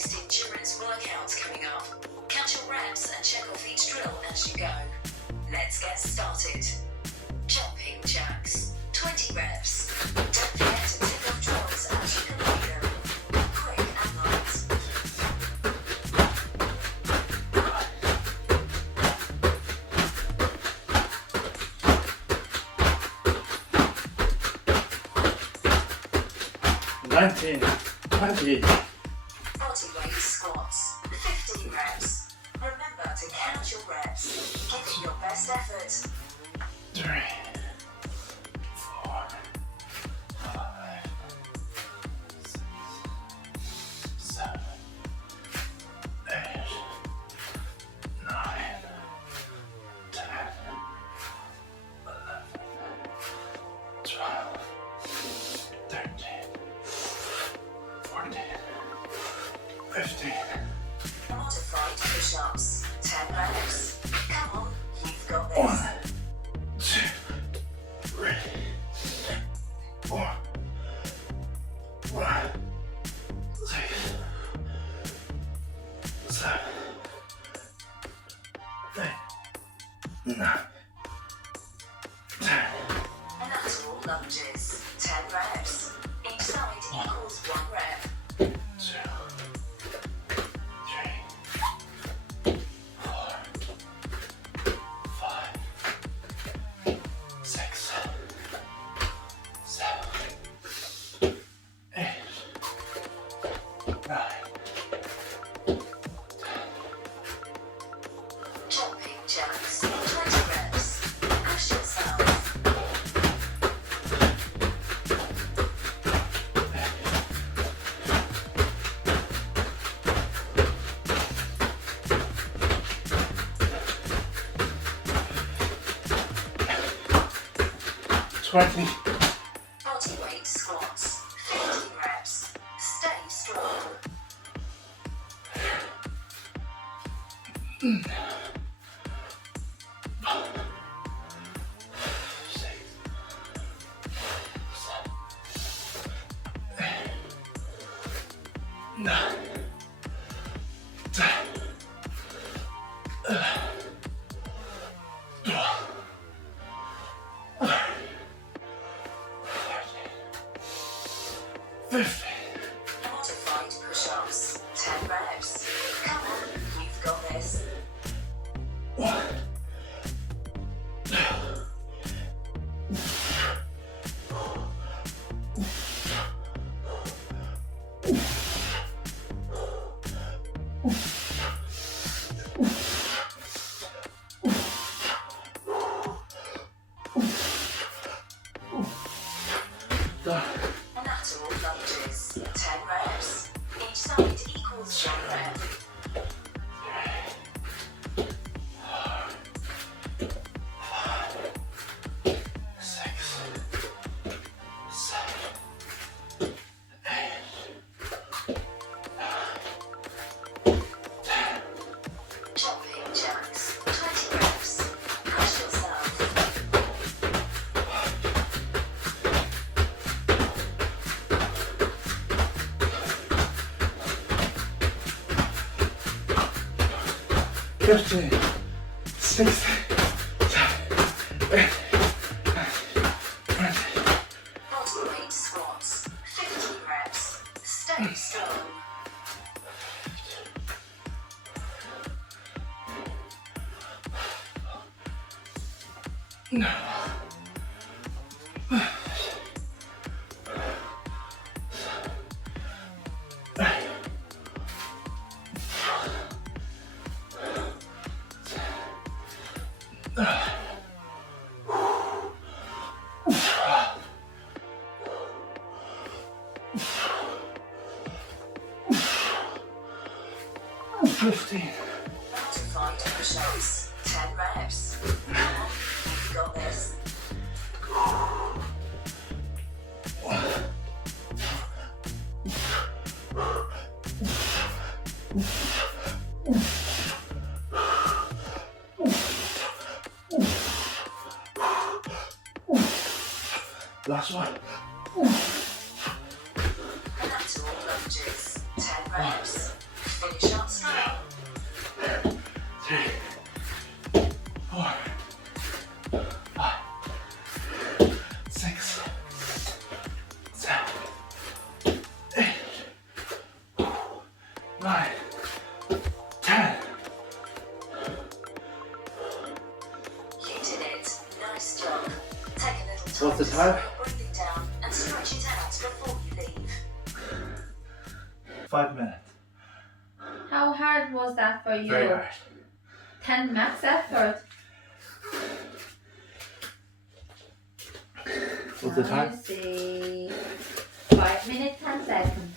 latest endurance workouts coming up. Count your reps and check off each drill as you go. Let's get started. Jumping jacks, 20 reps. Don't forget to tick off drills as you complete them. Quick and light. Nineteen, 20. Bodyweight squats, 15 reps. Remember to count your reps. Give it your best effort. 3, 4, 5, 6, 7, 8, 9, 10, 11, 12, 13, 14, 15. Modified push-ups, 10 reps. Come on, you've got this. 1, 2, 3, 4, 5, 6, 7, 8, 9, 10. Lateral lunges, 10 reps. Each side equals 1 rep. 2, 3, 4, 5, 6, 7, 8, 9, 10. Jumping jacks, 20 reps. Push yourself. 20. Bodyweight squats, 15 reps. Stay strong. 50. Modified push-ups, 10 reps. Come on, you've got this. 1, 2, Lateral lunges, 10 reps. Each side equals 1 rep. 6, 7, 8, 9, 10. Jumping jacks, 20 reps. Push yourself. 15, 16, 17, 8, 9, 20. Bodyweight squats, 15 reps. Stay strong. 15. Modified push-ups, 10 reps. Come on, you've got this. 1. Last one. Lateral lunges, 10 reps. 5. Slow breathing down and stretch it out before you leave. 5 minutes. How hard was that for you? Very hard. 10 max effort. What's the time? Let's see. 5 minutes, 10 seconds.